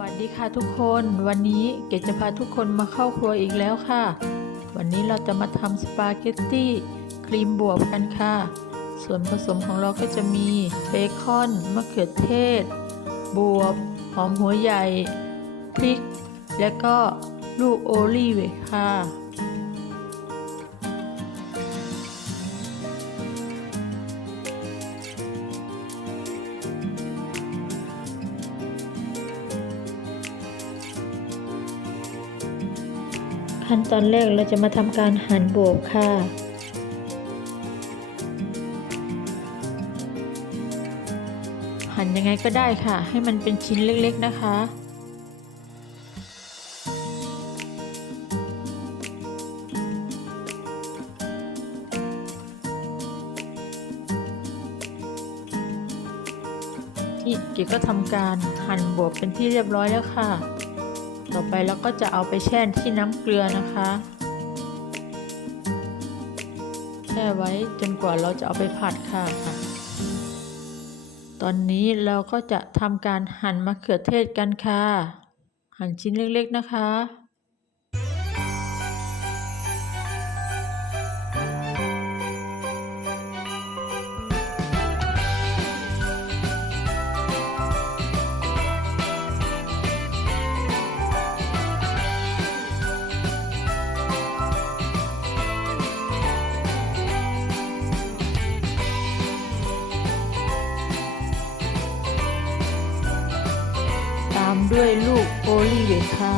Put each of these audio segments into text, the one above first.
วัสดีค่ะทุกคน วันนี้เกดจะพาทุกคนมาเข้าครัวอีกแล้วค่ะ วันนี้เราจะมาทำสปาเกตตี้ครีมบวบกันค่ะ ส่วนผสมของเราก็จะมีเบคอนมะเขือเทศ บวบ หอมหัวใหญ่ พริก และก็ลูกโอลีเวค่ะ ขั้นตอนแรกเราจะมาทำการหั่นบวบค่ะ หั่นยังไงก็ได้ค่ะ ให้มันเป็นชิ้นเล็กๆนะคะที่เก๋ก็ทำการหั่นบวบเป็นที่เรียบร้อยแล้วค่ะ ต่อไปเราก็จะเอาไปแช่ที่น้ำเกลือนะคะ แช่ไว้จนกว่าเราจะเอาไปผัดค่ะตอนนี้เราก็จะทำการหั่นมะเขือเทศกันค่ะ หั่นชิ้นเล็กๆนะคะ ด้วยลูกโอลิเวค่า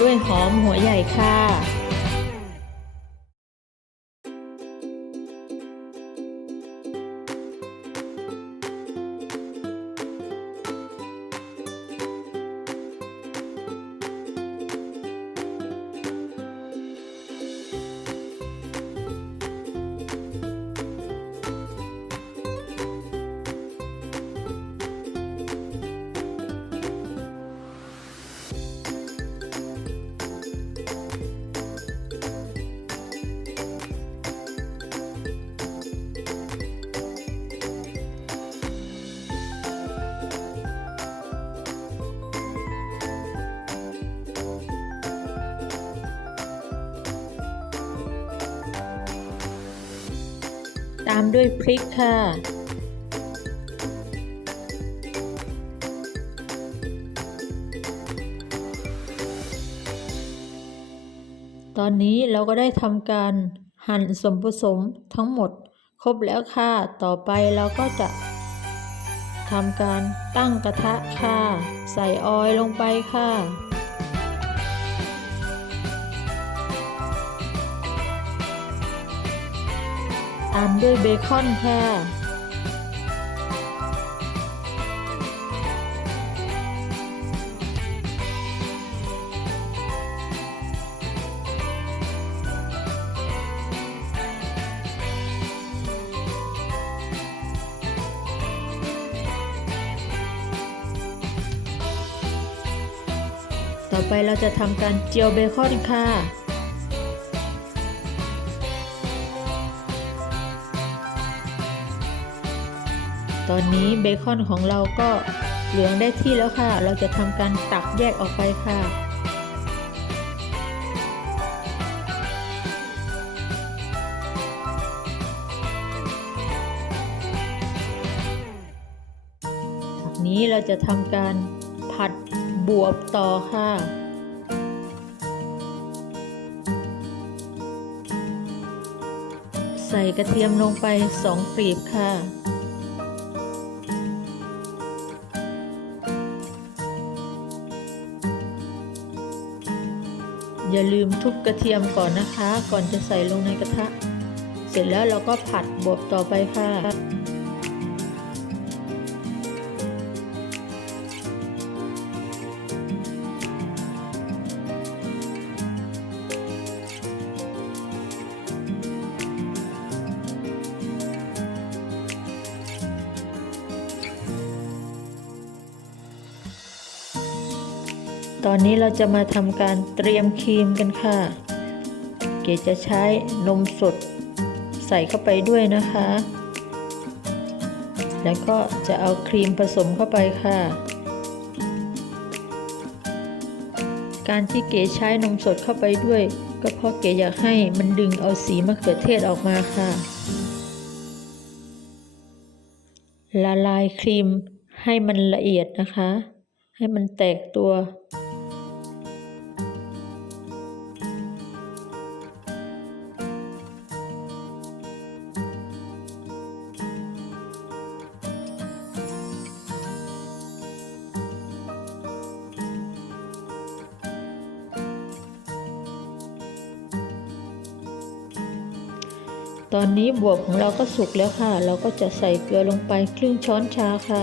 ด้วยหอมหัวใหญ่ค่ะ ตามด้วยพริกค่ะ ตอนนี้เราก็ได้ทำการหั่นส่วนผสมทั้งหมด ครบแล้วค่ะ ต่อไปเราก็จะทำการตั้งกระทะค่ะ ใส่ออยล์ลงไปค่ะามด้วยเบคอนค่ะต่อไปเราจะทำการเจียวเบคอนค่ะ ตอนนี้เบคอนของเราก็เหลืองได้ที่แล้วค่ะ เราจะทำการตักแยกออกไปค่ะจากนี้เราจะทำการผัดบวบต่อค่ะ ใส่กระเทียมลงไปสองกลีบค่ะ อย่าลืมทุบกระเทียมก่อนนะคะ ก่อนจะใส่ลงในกระทะ เสร็จแล้วเราก็ผัดบวบต่อไปค่ะ ตอนนี้เราจะมาทำการเตรียมครีมกันค่ะ เกดจะใช้นมสดใส่เข้าไปด้วยนะคะ แล้วก็จะเอาครีมผสมเข้าไปค่ะ การที่เก๋ใช้นมสดเข้าไปด้วย ก็เพราะเก๋อยากให้มันดึงเอาสีมะเขือเทศออกมาค่ะ ละลายครีมให้มันละเอียดนะคะ ให้มันแตกตัว ตอนนี้บวบของเราก็สุกแล้วค่ะ เราก็จะใส่เกลือลงไปครึ่งช้อนชาค่ะ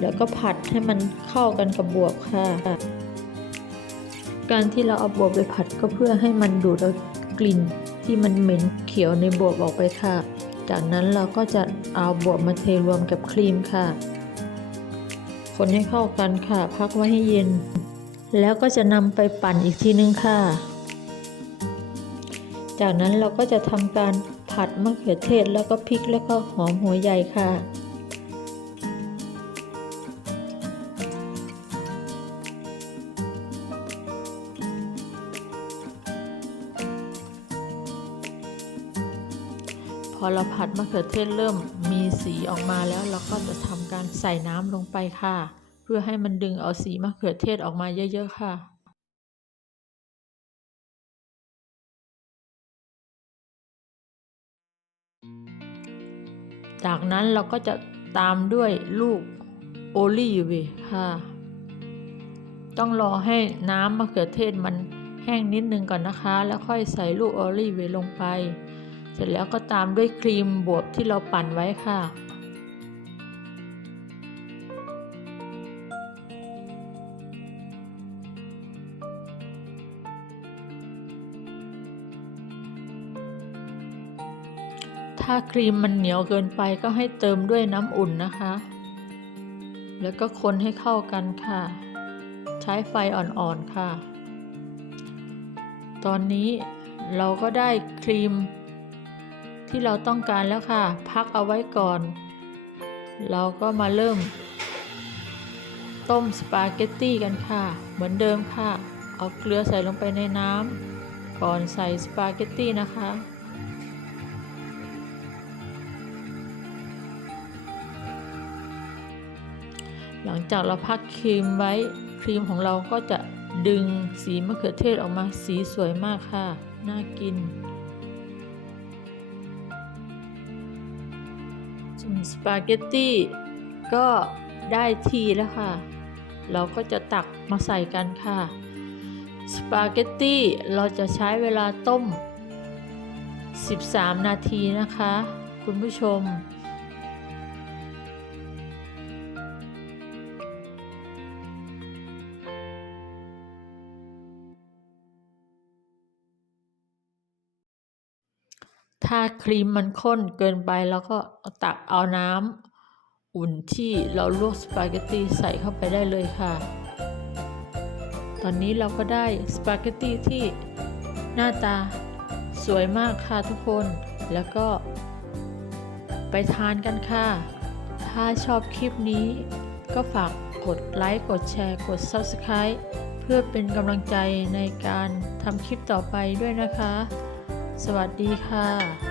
แล้วก็ผัดให้มันเข้ากันกับบวบค่ะ การที่เราเอาบวบไปผัดก็เพื่อให้มันดูดเอากลิ่นที่มันเหม็นเขียวในบวบออกไปค่ะ จากนั้นเราก็จะเอาบวบมาเทรวมกับครีมค่ะ คนให้เข้ากันค่ะ พักไว้ให้เย็น แล้วก็จะนำไปปั่นอีกทีนึงค่ะ จากนั้นเราก็จะทำการผัดมะเขือเทศแล้วก็พริกแล้วก็หอมหัวใหญ่ค่ะ พอเราผัดมะเขือเทศเริ่มมีสีออกมาแล้วเราก็จะทำการใส่น้ำลงไปค่ะ เพื่อให้มันดึงเอาสีมะเขือเทศออกมาเยอะ ๆ ค่ะ จากนั้นเราก็จะตามด้วยลูกโอลีฟค่ะ ต้องรอให้น้ำมะเขือเทศมันแห้งนิดนึงก่อนนะคะ แล้วค่อยใส่ลูกโอลีฟลงไป เสร็จแล้วก็ตามด้วยครีมบวบที่เราปั่นไว้ค่ะ ถ้าครีมมันเหนียวเกินไปก็ให้เติมด้วยน้ำอุ่นนะคะ แล้วก็คนให้เข้ากันค่ะ ใช้ไฟอ่อนๆค่ะ ตอนนี้เราก็ได้ครีม ที่เราต้องการแล้วค่ะ พักเอาไว้ก่อน เราก็มาเริ่ม ต้มสปาเกตตี้กันค่ะ เหมือนเดิมค่ะ เอาเกลือใส่ลงไปในน้ำก่อนใส่สปาเกตตี้นะคะ หลังจากเราพักครีมไว้ครีมของเราก็จะดึงสีมะเขือเทศออกมาสีสวยมากค่ะ น่ากิน ส่วนสปาเกตตี้ก็ได้ทีแล้วค่ะ เราก็จะตักมาใส่กันค่ะ สปาเกตตี้เราจะใช้เวลาต้ม 13 นาทีนะคะ คุณผู้ชม ถ้าครีมมันข้นเกินไปแล้วก็ตักเอาน้ำอุ่นที่เราลวกสปาเกตตีใส่เข้าไปได้เลยค่ะ ตอนนี้เราก็ได้สปาเกตตีที่หน้าตาสวยมากค่ะทุกคนแล้วก็ไปทานกันค่ะ ถ้าชอบคลิปนี้ ก็ฝากกดไลค์ กดแชร์ กด Subscribe เพื่อเป็นกำลังใจในการทำคลิปต่อไปด้วยนะคะ สวัสดีค่ะ